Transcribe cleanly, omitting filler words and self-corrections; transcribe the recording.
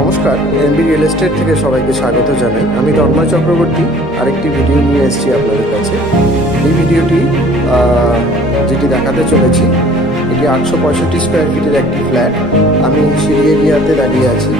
নমস্কার, MB real estate থেকে সবাইকে স্বাগত জানাই। আমি তন্ময় চক্রবর্তী আরেকটি ভিডিও নিয়ে এসেছি আপনাদের কাছে। এই ভিডিওটি যেটি দেখাতে চলেছি, এটি 865 স্কোয়ার ফিটের একটি ফ্ল্যাট। আমি সিঁড়ি এরিয়াতে দাঁড়িয়ে আছি।